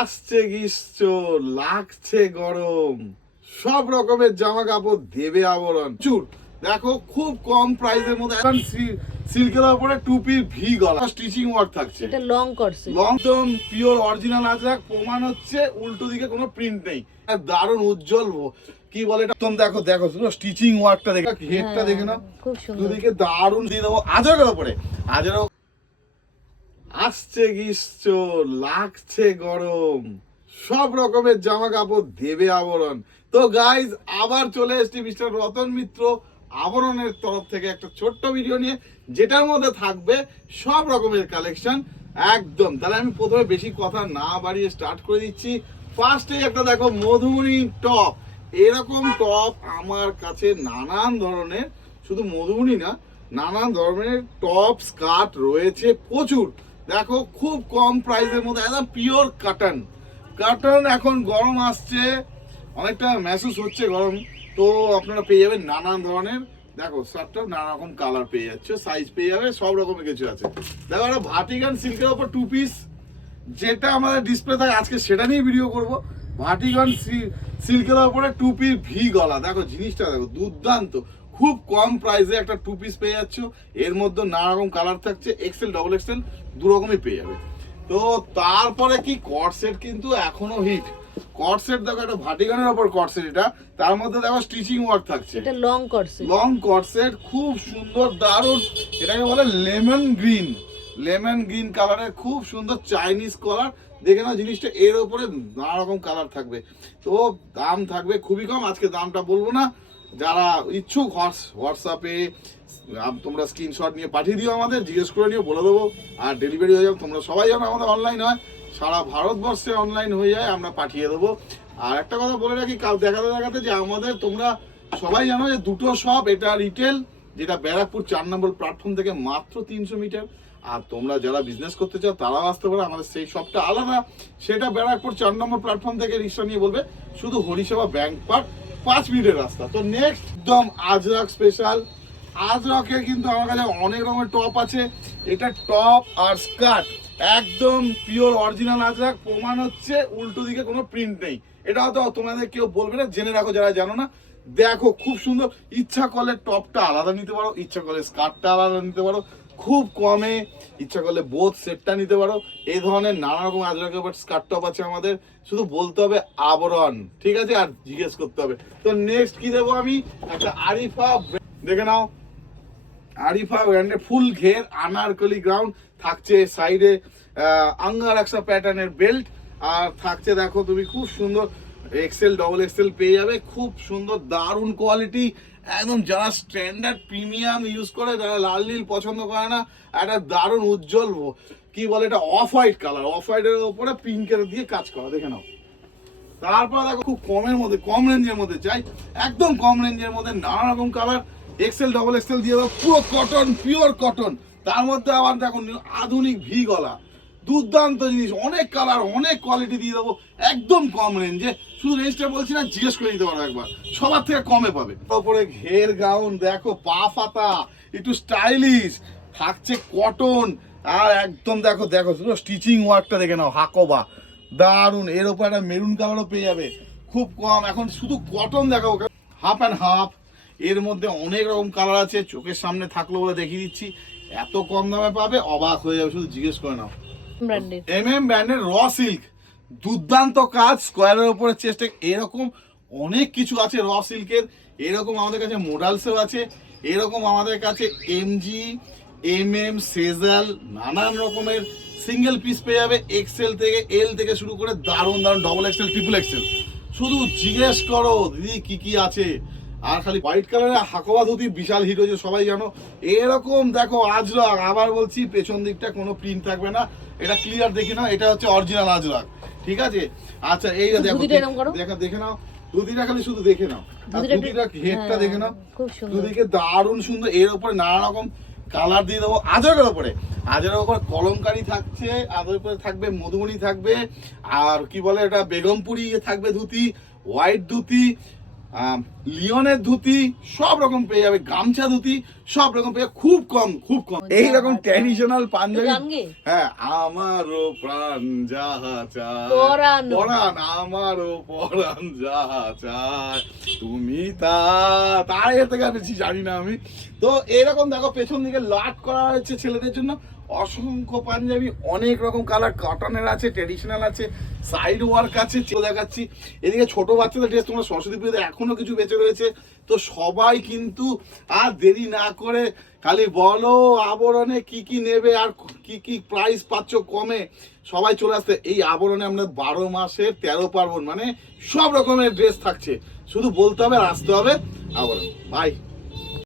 আসছে গ্রীষ্ম, লাগছে গরম, সব রকমের জামা কাপড় দেবে আবরণ। চুর দেখো খুব কম প্রাইসের মধ্যে সিল্কের উপরে টুপির ভি গলা স্টিচিং ওয়ার্ক থাকছে। এটা লং করছে, লং একদম পিওর অরিজিনাল আজরাক, প্রমাণ হচ্ছে উল্টো দিকে কোনো প্রিন্ট নেই। দারুণ উজ্জ্বল কি বলে এটা, একদম দেখো দেখো স্টিচিং ওয়ার্কটা দেখো, ঘেরটা দেখে নাও, খুব সুন্দর। দুদিকে দারুণ দিয়ে দেবো আজরাকের উপরে। আজরাক আসছে গ্রীষ্ম, লাগছে গরম, সব রকমের জামা কাপড় দেবে আবরণ। তো গাইজ আবার চলে এসেছি মিস্টার রতন মিত্র আবরণের তরফ থেকে একটা ছোট্ট ভিডিও নিয়ে, যেটার মধ্যে থাকবে সব রকমের কালেকশন একদম। তাহলে আমি প্রথমে বেশি কথা না বাড়িয়ে স্টার্ট করে দিচ্ছি। ফার্স্টে একটা দেখো মধুবনী টপ। এরকম টপ আমার কাছে নানান ধরনের, শুধু মধুবনী না, নানান ধরনের টপ স্কার্ট রয়েছে প্রচুর। দেখো খুব কম প্রাইসের মধ্যে একদম পিওর কাটন। কাটন এখন গরম আসছে, অনেকটা মেহসুস হচ্ছে গরম, তো আপনারা পেয়ে যাবেন নানান ধরনের। দেখো শার্টটা নানা রকম কালার পেয়ে যাচ্ছে, সাইজ পেয়ে যাবে, সব রকমের কিছু আছে। দেখো একটা ভাটিকান সিল্কের ওপর টু পিস, যেটা আমাদের ডিসপ্লে থাকে আজকে সেটা নিয়ে ভিডিও করব। ভাটিকান সিল্কের ওপরে টু পিস ভি গলা, দেখো জিনিসটা দেখো দুর্দান্ত। খুব কম প্রাইসে একটা টু পিস পেয়ে যাচ্ছ, এর মধ্যে নানা রকম কালার থাকছে, এক্সেল ডবল এক্সেল দু রকমই পেয়ে যাবে। তো তারপরে কি কট সেট কিন্তু এখনো হিট। কট সেট দেখো, একটা ভাটিকানের ওপর কট সেট, এটা তার মধ্যে দেখো স্টিচিং ওয়ার্ক থাকছে। এটা লং করছে, লং কট সেট, খুব সুন্দর দারুণ। এটাকে বলে লেমন গ্রিন, লেমন গ্রিন কালারের খুব সুন্দর চাইনিজ কলার। দেখে নাও জিনিসটা, এর উপরে নানা রকম কালার থাকবে। তো দাম থাকবে খুবই কম, আজকে দামটা বলবো না। যারা ইচ্ছুক হোয়াটসঅ্যাপে তোমরা স্ক্রিনশট নিয়ে পাঠিয়ে দিও, আমাদের জিজ্ঞেস করে নিও, বলে দেবো। আর ডেলিভারি হয়ে যাবে, তোমরা সবাই জানো আমাদের অনলাইন হয়, সারা ভারতবর্ষে অনলাইন হয়ে যায়, আমরা পাঠিয়ে দেবো। আর একটা কথা বলে রাখি, কাল দেখাতে দেখাতে যে আমাদের, তোমরা সবাই জানো যে দুটো শপ, এটা রিটেল, যেটা ব্যারাকপুর 4 নম্বর প্ল্যাটফর্ম থেকে মাত্র 300 মিটার। আর তোমরা যারা বিজনেস করতে চাও তারাও আসতে পারো, আমাদের সেই শপটা আলাদা, সেটা ব্যারাকপুর 4 নম্বর প্ল্যাটফর্ম থেকে রিক্সা নিয়ে বলবে, শুধু হরিসেবা ব্যাংক পার্ক 5 মিনিটের রাস্তা। তো নেক্সট একদম আজরাক স্পেশাল। আজরাকের কিন্তু আমার কাছে অনেক রকমের টপ আছে। এটা টপ আর স্কার্ট একদম পিওর অরিজিনাল আজরাক, প্রমাণ হচ্ছে উল্টো দিকে কোনো প্রিন্ট নেই। এটা হয়তো তোমাদের কেউ বলবে না, জেনে রাখো যারা জানো না। দেখো খুব সুন্দর, ইচ্ছা করলে টপটা আলাদা নিতে পারো, ইচ্ছা করলে স্কার্টটা আলাদা নিতে পারো, খুব কমে ইচ্ছা করলে বোথ সেটটা নিতে পারো। এই ধরনের নানা রকম আজরাকের স্কার্ট টপ আছে আমাদের, শুধু বলতে হবে আবরণ, ঠিক আছে, আর জিজ্ঞেস করতে হবে। তো নেক্সট কি দেবো আমি, একটা আরিফা, দেখে নাও আরিফা ব্র্যান্ডের ফুল ঘের আনারকলি গ্রাউন্ড থাকছে, সাইডে আঙ্গারাক্সা প্যাটার্নের বেল্ট, আর থাকছে দেখো তুমি খুব সুন্দর এক্সেল ডবল এক্সেল পেয়ে যাবে, খুব সুন্দর দারুণ কোয়ালিটি একদম। যারা স্ট্যান্ডার্ড প্রিমিয়াম ইউজ করে, যারা লাল নীল পছন্দ করে না, একটা দারুণ উজ্জ্বল কি বলে এটা, অফ হোয়াইট কালার, অফ হোয়াইটের উপরে পিঙ্কের দিয়ে কাজ করা, দেখে নাও। তারপর দেখো খুব কমের মধ্যে, কম রেঞ্জের মধ্যে চাই, একদম কম রেঞ্জের মধ্যে নানা রকম কালার, এক্সেল ডবল এক্সেল দিয়ে দাও, পুরো কটন, পিওর কটন। তার মধ্যে আবার দেখো আধুনিক ভি গলা, দুর্দান্ত জিনিস, অনেক কালার, অনেক কোয়ালিটি দিয়ে দেবো একদম কম রেঞ্জে। শুধু রেঞ্জটা বলছি না, জিজ্ঞেস করে নিতে পারো একবার, সবার থেকে কমে পাবে। তারপরে ঘের গাউন দেখো, পা ফাতা, একটু স্টাইলিশ থাকছে, কটন, আর একদম দেখো দেখো স্টিচিং ওয়ার্কটা দেখে নাও, হাকোবা দারুন। এর উপর একটা মেরুন কালারও পেয়ে যাবে, খুব কম। এখন শুধু কটন দেখাবো, হাফ অ্যান্ড হাফ, এর মধ্যে অনেক রকম কালার আছে, চোখের সামনে থাকলো বলে দেখিয়ে দিচ্ছি। এত কম দামে পাবে, অবাক হয়ে যাবে, শুধু জিজ্ঞেস করে নাও। ব্র্যান্ডের র সিল্ক, দুর্দান্ত কাজ, স্কোয়ারের উপরে চেস্টে, এরকম অনেক কিছু আছে র সিল্কের। এরকম আমাদের কাছে মোডালসেও আছে, এরকম আমাদের কাছে এমজি, MM, সেজাল, নানান রকমের সিঙ্গেল পিস পেয়ে যাবে, এক্সেল থেকে এল থেকে শুরু করে দারুণ দারুণ ডবল এক্সেল, ট্রিপল এক্সেল। শুধু জিজ্ঞেস করো দিদি কি কি আছে। আর খালি হোয়াইট কালারের হাকোবা ধুতি বিশাল হিট হয়েছে, সবাই জানো। এরকম দেখো আজরাক, আবার বলছি পেছন দিকটা কোনো প্রিন্ট থাকবে না, এটা ক্লিয়ার দেখে নাও, এটা হচ্ছে অরিজিনাল আজরাক, ঠিক আছে। আচ্ছা এই দেখো, দেখে নাও ধুতিটা, খালি শুধু দেখে নাও, আর ধুতিটা ঘেরটা দেখে নাও, দুদিকে দারুণ সুন্দর। এর উপরে নানা রকম কালার দিয়ে দেবো। আজরাকের উপরে, আজরাকের উপরে কলমকারি থাকছে, আজরাকের উপরে থাকবে মধুবনী থাকবে, আর কি বলে এটা বেগমপুরি থাকবে ধুতি, হোয়াইট ধুতি, লিওনের ধুতি সব রকম পেয়ে যাবে, গামছা ধুতি সব রকম পেয়ে যাবে, খুব কম এইরকম ট্র্যাডিশনাল পাঞ্জাবি। হ্যাঁ, আমারও প্রাণ যাহা চায় পরাণ, আমারও পরাণ যাহা চায় তুমি তার এতে গানেছি জানি না আমি। তো এরকম দেখো পেছন দিকে লাট করা হয়েছে ছেলেদের জন্য অসংখ্য পাঞ্জাবি, অনেক রকম কালার, কটনের আছে, ট্রেডিশনাল আছে, সাইড ওয়ার্ক আছে, দেখাচ্ছি। এদিকে ছোট বাচ্চাদের ড্রেস তোমরা সরস্বতী পুজোতে এখনো কিছু বেঁচে রয়েছে। তো সবাই কিন্তু আর দেরি না করে খালি বলো আবরণে কি কি নেবে আর কি কি প্রাইস পাচ্ছ কমে, সবাই চলে আসতে। এই আবরণে আমরা 12 মাসের 13 পার্বণ মানে সব রকমের ড্রেস থাকছে, শুধু বলতে হবে আর আসতে হবে আবরণ। বাই।